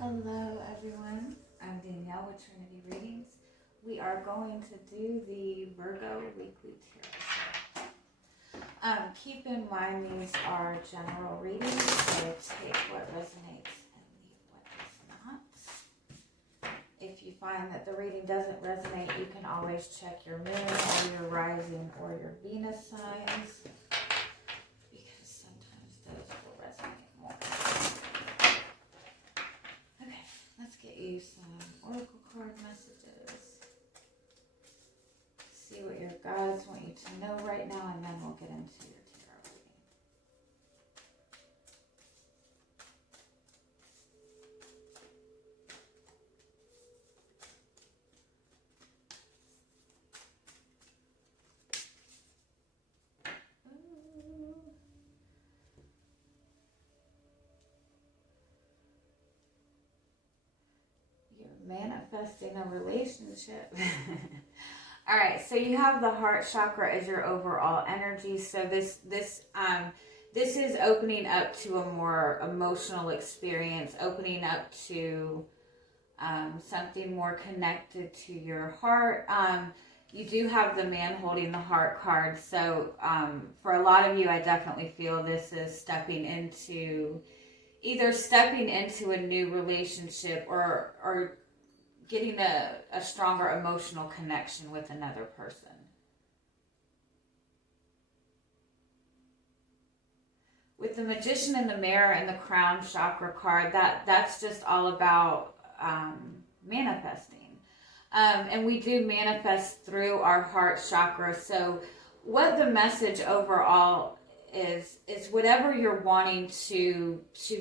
Hello everyone, I'm Danielle with Trinity Readings. We are going to do the Virgo Weekly Tarotscope. Keep in mind these are general readings, so take what resonates and leave what does not. If you find that the reading doesn't resonate, you can always check your moon or your rising or your Venus signs, because sometimes those will resonate more. Okay, let's get you some oracle card messages. See what your guides want you to know right now, and then we'll get into your tarot reading. You're manifesting a relationship. All right, so you have the heart chakra as your overall energy. So this is opening up to a more emotional experience, opening up to something more connected to your heart. You do have the man holding the heart card. So for a lot of you, I definitely feel this is either stepping into a new relationship or getting a stronger emotional connection with another person. With the Magician in the Mirror and the Crown Chakra card, that's just all about manifesting. And we do manifest through our heart chakra. So what the message overall is whatever you're wanting to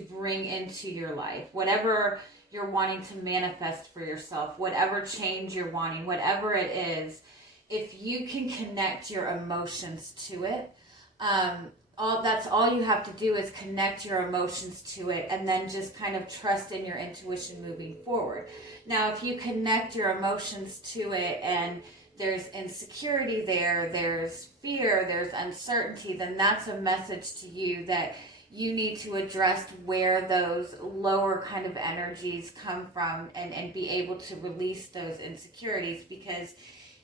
bring into your life, whatever you're wanting to manifest for yourself, whatever change you're wanting, whatever it is, if you can connect your emotions to it, that's all you have to do is connect your emotions to it, and then just kind of trust in your intuition moving forward. Now, if you connect your emotions to it and there's insecurity there's fear, there's uncertainty, then that's a message to you that you need to address where those lower kind of energies come from and be able to release those insecurities. Because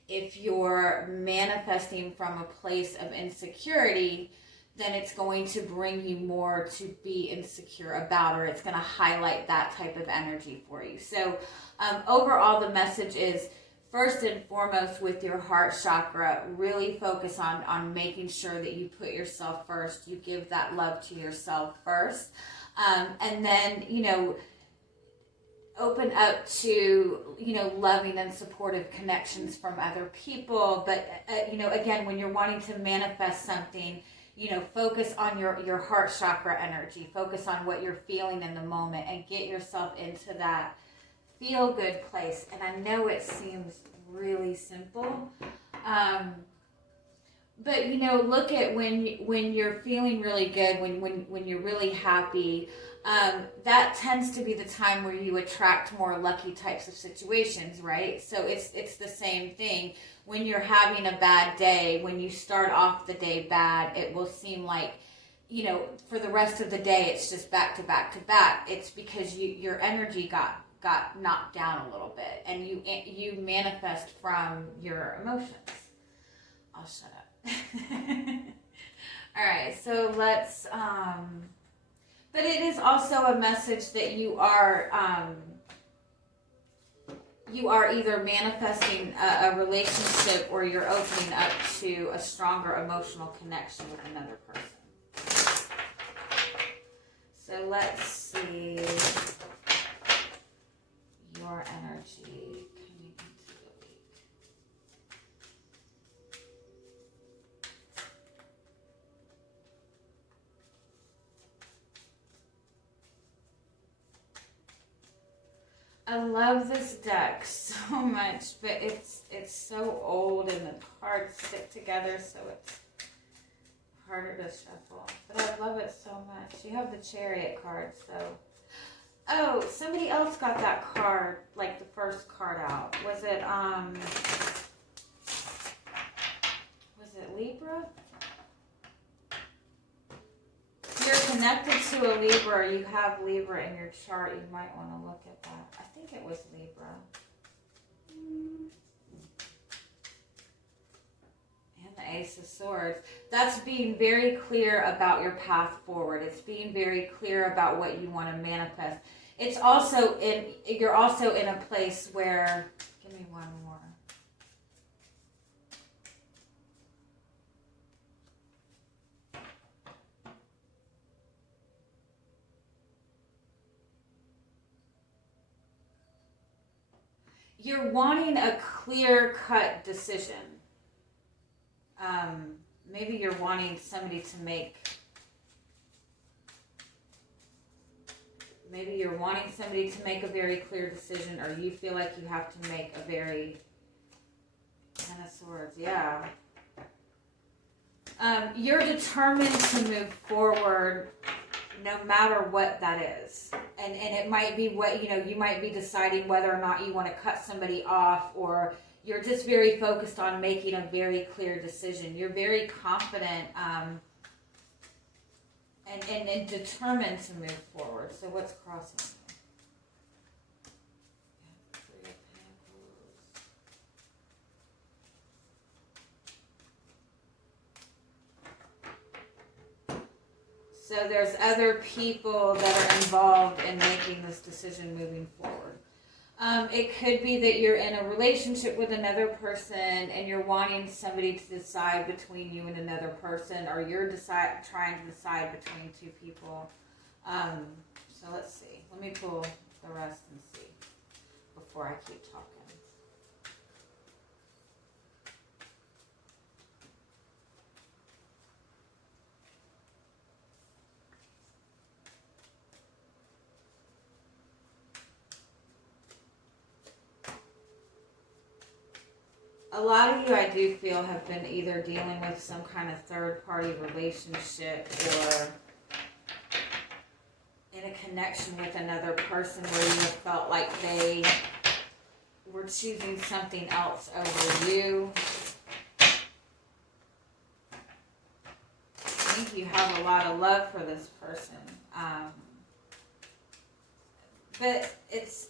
if you're manifesting from a place of insecurity, then it's going to bring you more to be insecure about, or it's going to highlight that type of energy for you. So overall, the message is, first and foremost, with your heart chakra, really focus on making sure that you put yourself first. You give that love to yourself first. And then, open up to, loving and supportive connections from other people. But, again, when you're wanting to manifest something, focus on your heart chakra energy. Focus on what you're feeling in the moment and get yourself into that feel good place. And I know it seems really simple, but look at when you're feeling really good, when you're really happy, that tends to be the time where you attract more lucky types of situations, right? So it's the same thing. When you're having a bad day, when you start off the day bad, it will seem like, for the rest of the day it's just back to back to back. It's because your energy got knocked down a little bit, and you manifest from your emotions. I'll shut up. All right, so let's but it is also a message that you are either manifesting a relationship, or you're opening up to a stronger emotional connection with another person. So let's see your energy coming into the week. I love this deck so much, but it's so old and the cards stick together, so it's harder to shuffle. But I love it so much. You have the Chariot card, so. Oh, somebody else got that card, like the first card out. Was it Libra? you're connected to a Libra, or you have Libra in your chart, you might want to look at that. I think it was Libra. And the Ace of Swords. That's being very clear about your path forward. It's being very clear about what you want to manifest. It's also you're also in a place where, give me one more. You're wanting a clear-cut decision. Maybe you're wanting somebody to make... Maybe you're wanting somebody to make a very clear decision, or you feel like you have to make a very... Ten of Swords, yeah. You're determined to move forward no matter what that is. And it might be what, you might be deciding whether or not you want to cut somebody off, or you're just very focused on making a very clear decision. You're very confident and determined to move forward. So what's crossing you? Three of Pentacles. So there's other people that are involved in making this decision moving forward. It could be that you're in a relationship with another person and you're wanting somebody to decide between you and another person, or you're trying to decide between two people. So let's see. Let me pull the rest and see before I keep talking. A lot of you, I do feel, have been either dealing with some kind of third-party relationship or in a connection with another person where you have felt like they were choosing something else over you. I think you have a lot of love for this person. But it's...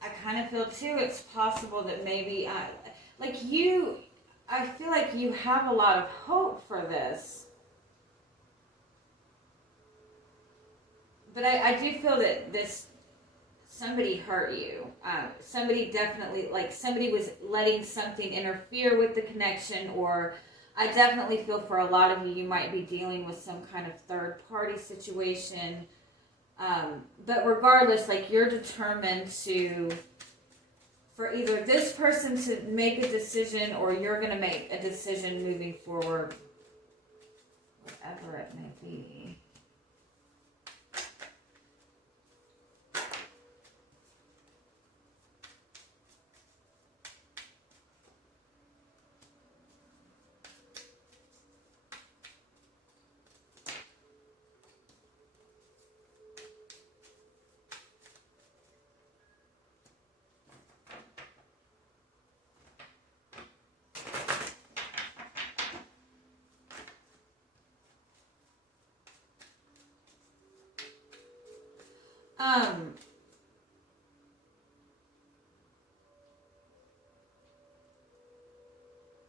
I kind of feel too, it's possible that maybe, I feel like you have a lot of hope for this. But I do feel that somebody hurt you. Somebody definitely, somebody was letting something interfere with the connection, or I definitely feel for a lot of you, you might be dealing with some kind of third party situation. But regardless, you're determined for either this person to make a decision, or you're going to make a decision moving forward, whatever it may be.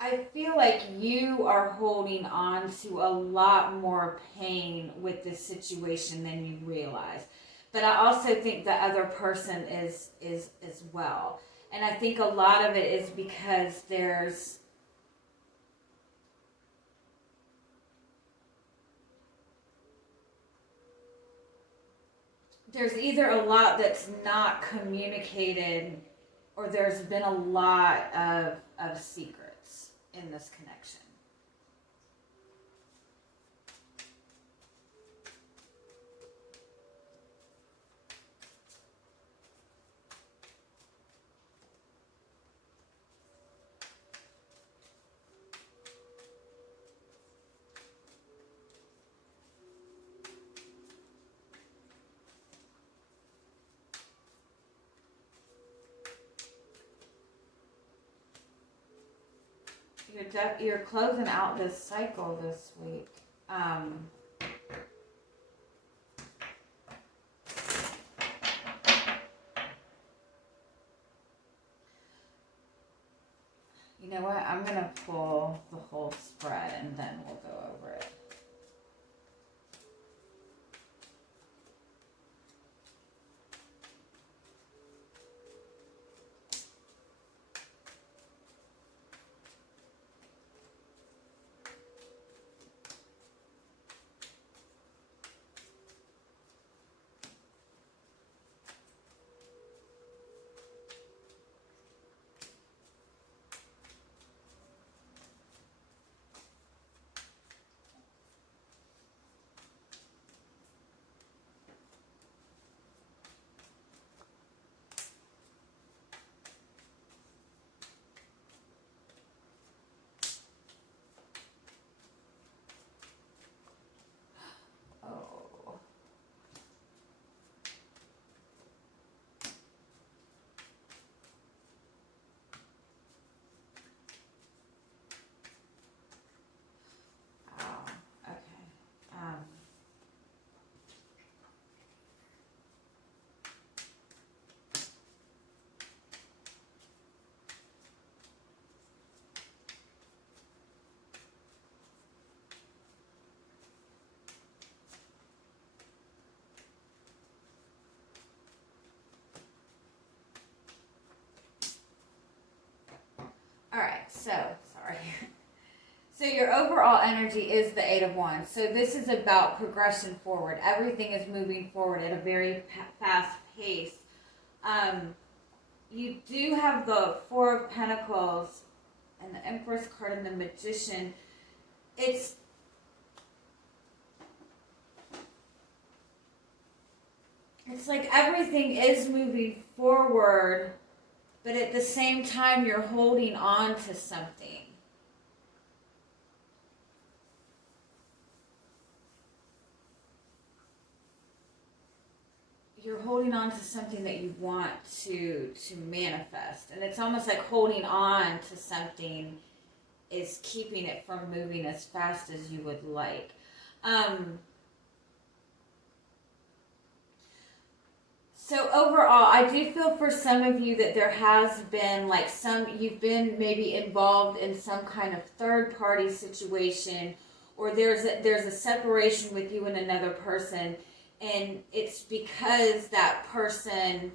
I feel like you are holding on to a lot more pain with this situation than you realize. But I also think the other person is as well. And I think a lot of it is because there's either a lot that's not communicated, or there's been a lot of secrets in this connection. You're closing out this cycle this week. You know what? I'm going to pull the whole spread and then we'll go over it. Alright, so, sorry. So your overall energy is the Eight of Wands. So this is about progression forward. Everything is moving forward at a very fast pace. You do have the Four of Pentacles and the Empress card and the Magician. It's like everything is moving forward, but at the same time you're holding on to something. You're holding on to something that you want to manifest. And it's almost like holding on to something is keeping it from moving as fast as you would like. So overall, I do feel for some of you that there has been like you've been maybe involved in some kind of third party situation, or there's a separation with you and another person. And it's because that person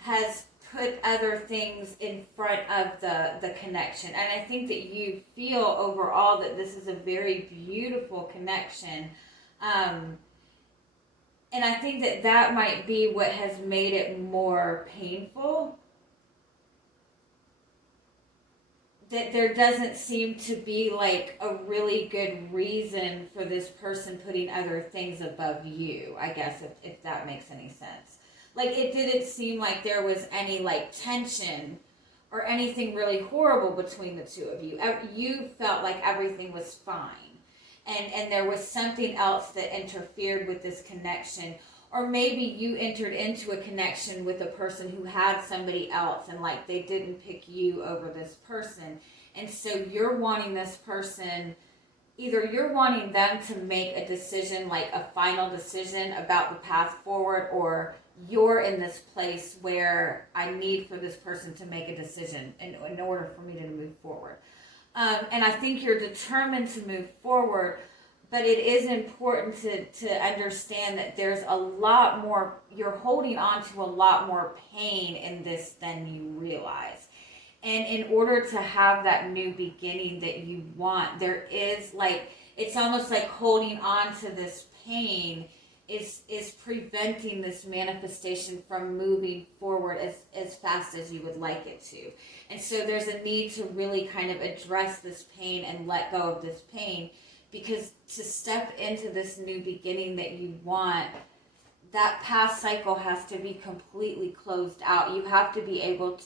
has put other things in front of the connection. And I think that you feel overall that this is a very beautiful connection. And I think that that might be what has made it more painful. That there doesn't seem to be like a really good reason for this person putting other things above you, I guess, if that makes any sense. Like, it didn't seem like there was any like tension or anything really horrible between the two of you. You felt like everything was fine. And there was something else that interfered with this connection. Or maybe you entered into a connection with a person who had somebody else and like they didn't pick you over this person. And so you're wanting this person, either you're wanting them to make a decision, like a final decision about the path forward, or you're in this place where I need for this person to make a decision in order for me to move forward. And I think you're determined to move forward, but it is important to understand that there's a lot more, you're holding on to a lot more pain in this than you realize. And in order to have that new beginning that you want, there is like, it's almost like holding on to this pain is preventing this manifestation from moving forward as fast as you would like it to. And so there's a need to really kind of address this pain and let go of this pain, because to step into this new beginning that you want, that past cycle has to be completely closed out. You have to be able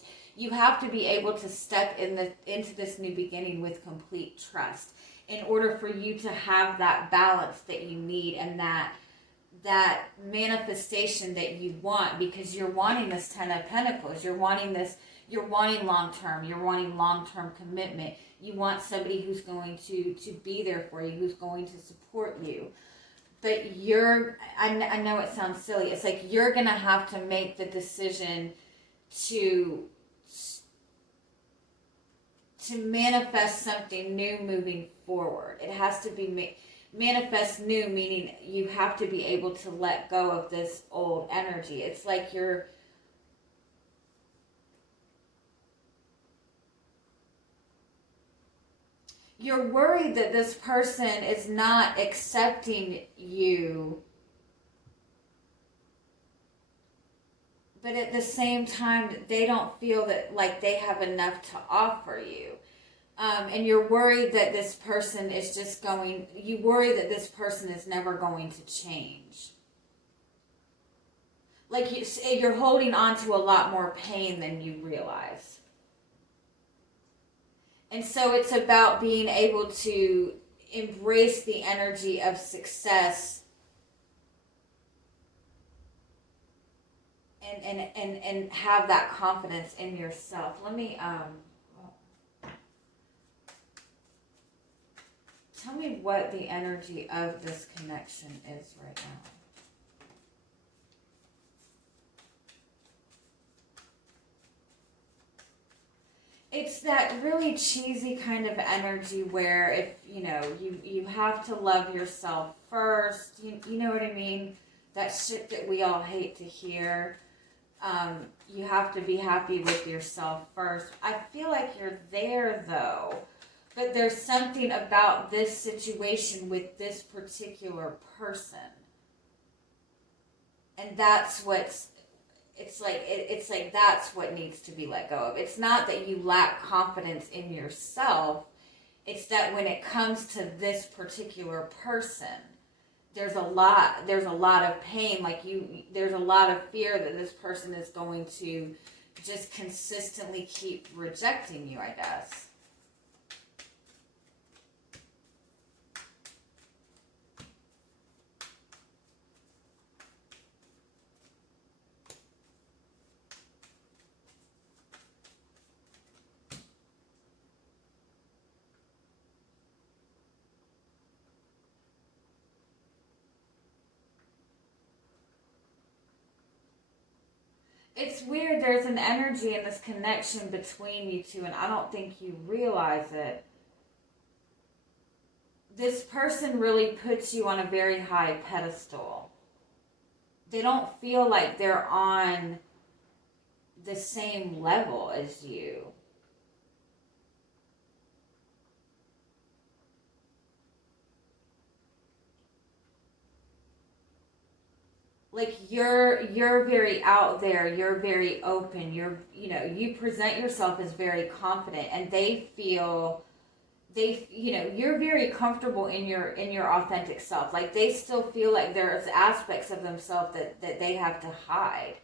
to step into this new beginning with complete trust in order for you to have that balance that you need and that manifestation that you want, because you're wanting this Ten of Pentacles. You're wanting you're wanting long-term. You're wanting long-term commitment. You want somebody who's going to be there for you, who's going to support you. But I know it sounds silly. It's like you're going to have to make the decision to manifest something new moving forward. It has to be manifest new, meaning you have to be able to let go of this old energy. It's like you're worried that this person is not accepting you, but at the same time, they don't feel that like they have enough to offer you. And you're worried that this person is you worry that this person is never going to change. Like you're holding on to a lot more pain than you realize. And so it's about being able to embrace the energy of success and have that confidence in yourself. Let me tell me what the energy of this connection is right now. It's that really cheesy kind of energy where if, you have to love yourself first. You know what I mean? That shit that we all hate to hear. You have to be happy with yourself first. I feel like you're there though. But there's something about this situation with this particular person. And that's it's like that's what needs to be let go of. It's not that you lack confidence in yourself. It's that when it comes to this particular person, there's a lot of pain. There's a lot of fear that this person is going to just consistently keep rejecting you, I guess. It's weird, there's an energy in this connection between you two, and I don't think you realize it. This person really puts you on a very high pedestal. They don't feel like they're on the same level as you. Like you're very out there, you're very open, you present yourself as very confident, and you're very comfortable in your authentic self. Like they still feel like there's aspects of themselves that they have to hide.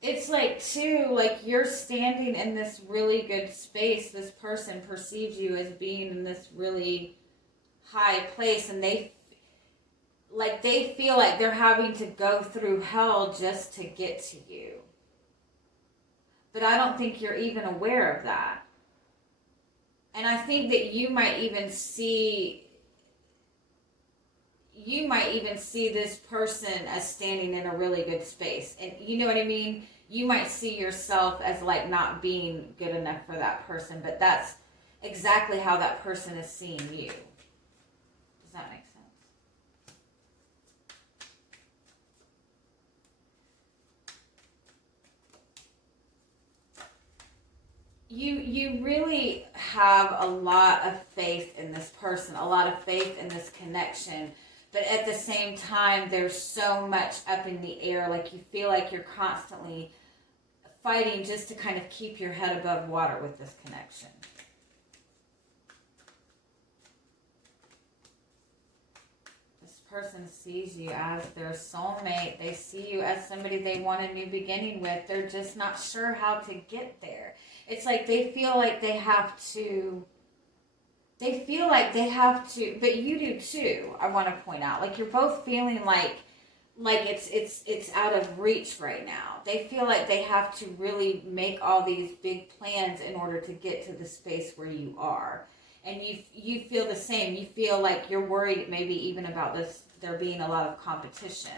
It's like, too, like you're standing in this really good space. This person perceives you as being in this really high place, and they feel like they're having to go through hell just to get to you. But I don't think you're even aware of that. And I think that you might even see this person as standing in a really good space. And you know what I mean? You might see yourself as like not being good enough for that person, but that's exactly how that person is seeing you. Does that make sense? You really have a lot of faith in this person, a lot of faith in this connection. But at the same time, there's so much up in the air. Like you feel like you're constantly fighting just to kind of keep your head above water with this connection. This person sees you as their soulmate. They see you as somebody they want a new beginning with. They're just not sure how to get there. It's like they feel like they have to, but you do too, I want to point out. Like, you're both feeling like it's out of reach right now. They feel like they have to really make all these big plans in order to get to the space where you are. And you feel the same. You feel like you're worried maybe even about this, there being a lot of competition.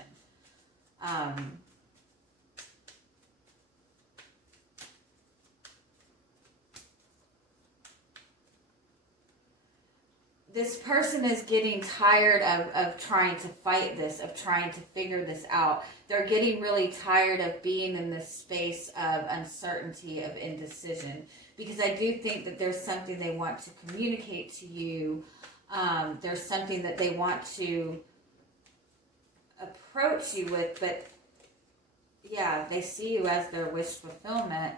This person is getting tired of trying to fight this, of trying to figure this out. They're getting really tired of being in this space of uncertainty, of indecision. Because I do think that there's something they want to communicate to you. There's something that they want to approach you with. But yeah, they see you as their wish fulfillment.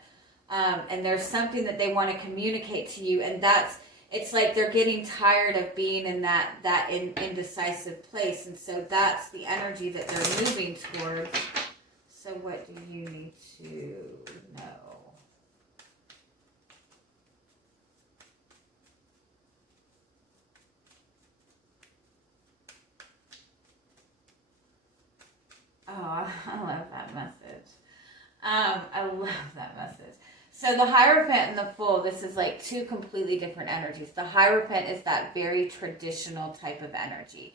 And there's something that they want to communicate to you. And it's like they're getting tired of being in that indecisive place. And so that's the energy that they're moving towards. So what do you need to know? Oh, I love that message. I love that message. So the Hierophant and the Fool, this is like two completely different energies. The Hierophant is that very traditional type of energy,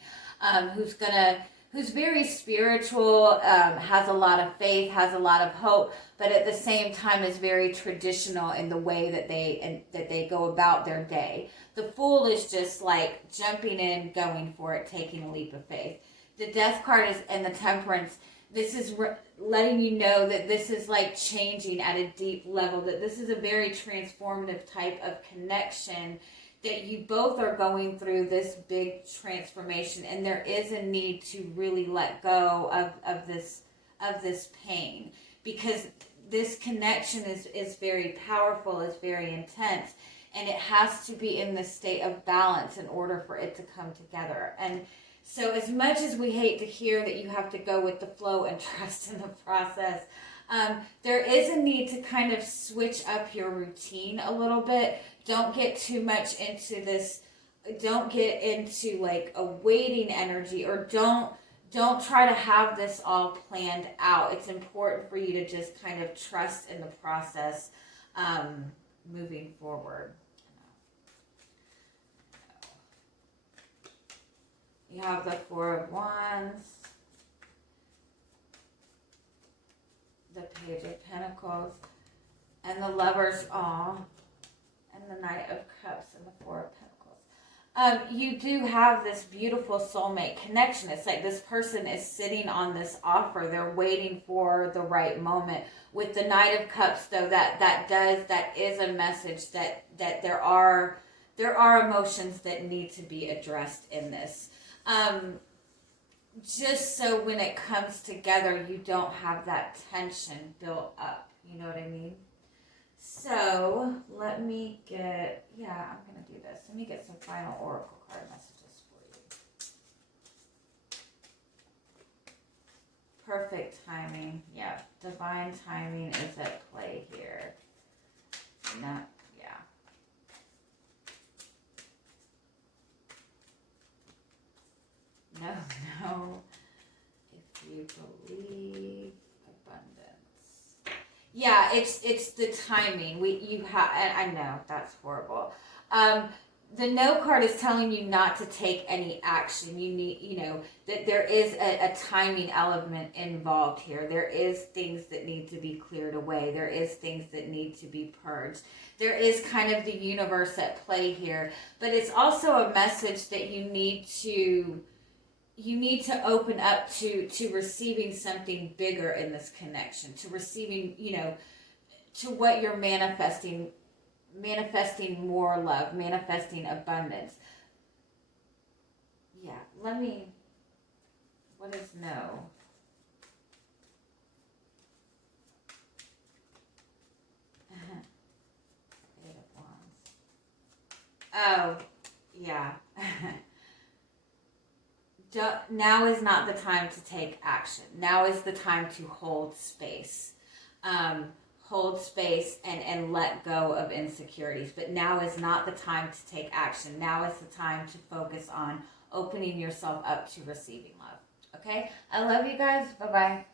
who's very spiritual, has a lot of faith, has a lot of hope, but at the same time is very traditional in the way that they go about their day. The Fool is just like jumping in, going for it, taking a leap of faith. The Death card is, and the Temperance, this is letting you know that this is like changing at a deep level, that this is a very transformative type of connection, that you both are going through this big transformation, and there is a need to really let go of this pain, because this connection is very powerful, is very intense, and it has to be in this state of balance in order for it to come together. And so as much as we hate to hear that you have to go with the flow and trust in the process, there is a need to kind of switch up your routine a little bit. Don't get too much into this. Don't get into like a waiting energy, or don't try to have this all planned out. It's important for you to just kind of trust in the process moving forward. You have the Four of Wands, the Page of Pentacles, and the Lovers, and the Knight of Cups and the Four of Pentacles. You do have this beautiful soulmate connection. It's like this person is sitting on this offer. They're waiting for the right moment. With the Knight of Cups, though, that is a message that there are emotions that need to be addressed in this. Just so when it comes together, you don't have that tension built up. You know what I mean? So let me get, I'm going to do this. Let me get some final oracle card messages for you. Perfect timing. Yeah, divine timing is at play here. No. If you believe, abundance. Yeah, it's the timing. I know that's horrible. The No card is telling you not to take any action. You need, that there is a timing element involved here. There is things that need to be cleared away. There is things that need to be purged. There is kind of the universe at play here, but it's also a message that you need to open up to receiving something bigger in this connection, to receiving, to what you're manifesting more love, manifesting abundance. Yeah, what is no? Eight of Wands. Oh, yeah. now is not the time to take action. Now is the time to hold space. Hold space and let go of insecurities. But now is not the time to take action. Now is the time to focus on opening yourself up to receiving love. Okay? I love you guys. Bye-bye.